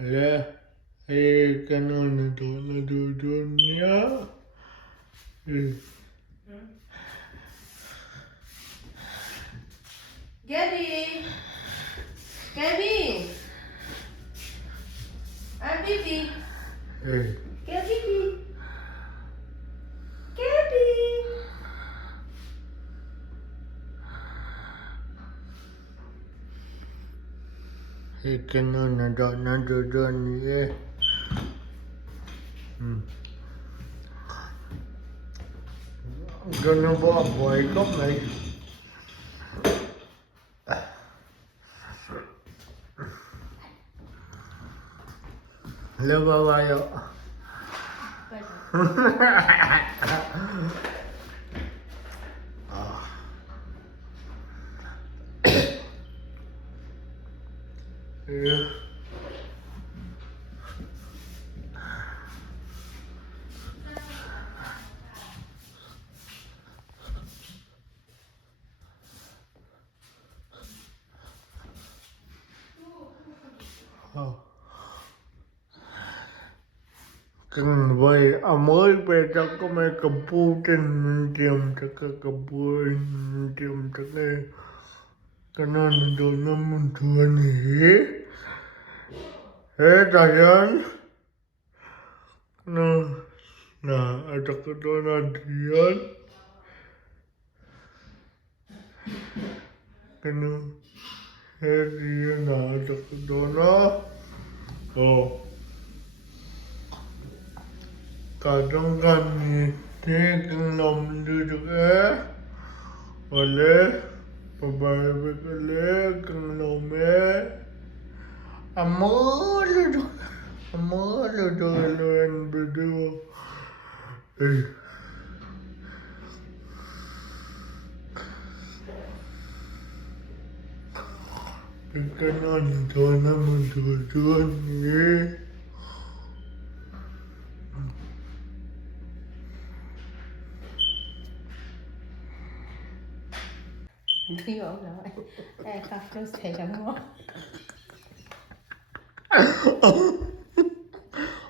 Olha, aí, canona, dona do dunia. Gabby! Gabby! I'm Bibi! Gabby! Gabby! Aí, canona, dona do dunia. Gonna bỏ bói gốc này. Lỡ vào vai ạ. Cần vậy mới về cho có mấy cặp pu trên tiệm cho các cặp pu tiệm cho cái nó đồ nó muốn thua nhỉ hết tài ăn nó ở trong cái đó nó thiệt cái nó hết đi ở trong cái đó nó cả trong căn thì thế cần lòng đưa được á và lẽ và bài với cái lẽ cần lòng á amor lo en video cái nó thôi nó mình thừa nhé Đi ổn rồi. Đây, khóc cho thầy đóng ngó.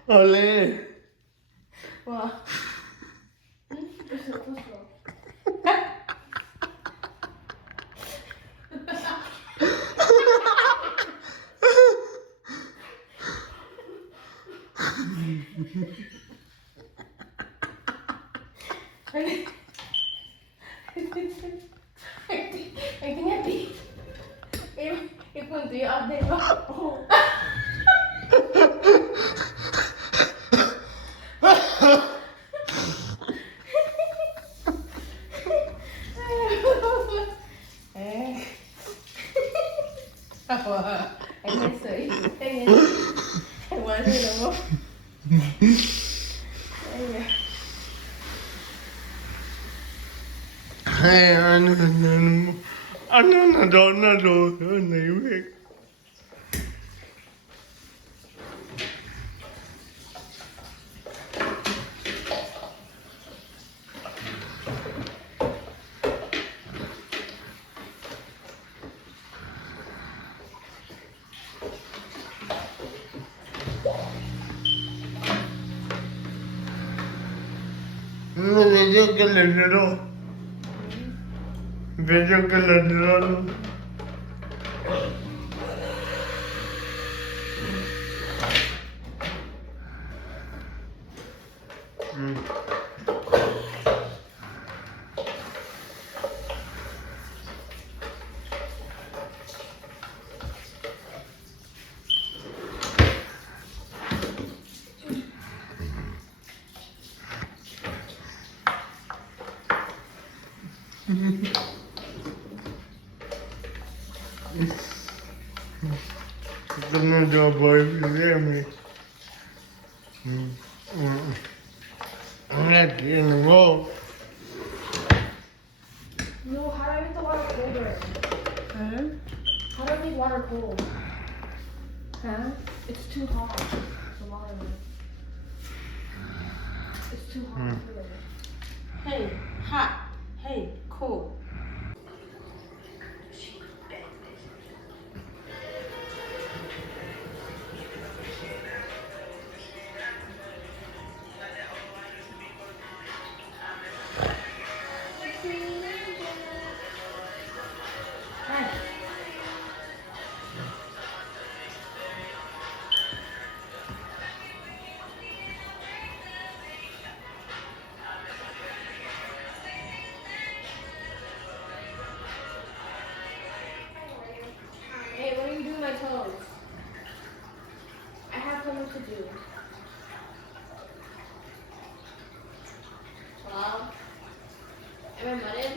Olé. Wow. Anh cứ nhắc đi. Em còn tí ở đây mà. Anh nghe sấy. Anh nói gì đúng không? Hey, anh nó đồ này biết. No vedo che leggerò. Vedo che leggerò. Sono già poi insieme. Non è che non ho. No, how do I make the water colder? Huh? How do I make water cold? Huh? It's too hot. The water. It's too hot. Hey, hot. Hey, cool. toes. I have homework to do. Hello? Am I mudded?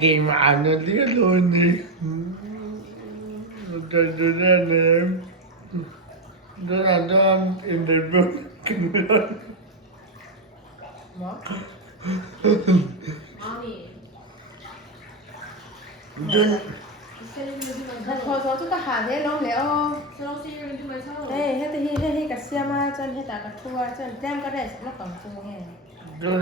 Che mano di alunni. Doon in the book. What? Mommy. Doon. You said you were gonna do my Thật toes. thôi, chúng ta hạt thế lông lẽ ô. So don't say you're gonna do my toes. Ê, hết cả xe ma chân, hết cả thua chân, đem cái này nó còn thua nghe. Doon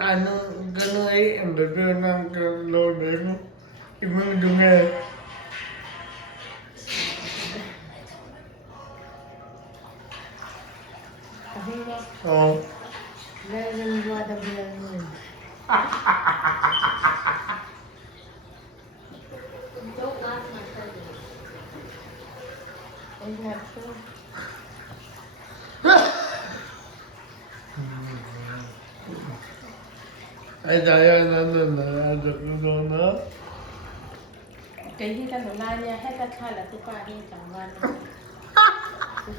ano gano'y in the book ng kalodin. Ibang dunga. Kasi mo, Oh. lên qua đâm lên người. Don't laugh at my present. Em hạt chứ. Ay tayo na doon na. Cái gì ta nói lại nha, hết ta khai là tôi qua đi chẳng qua. Tôi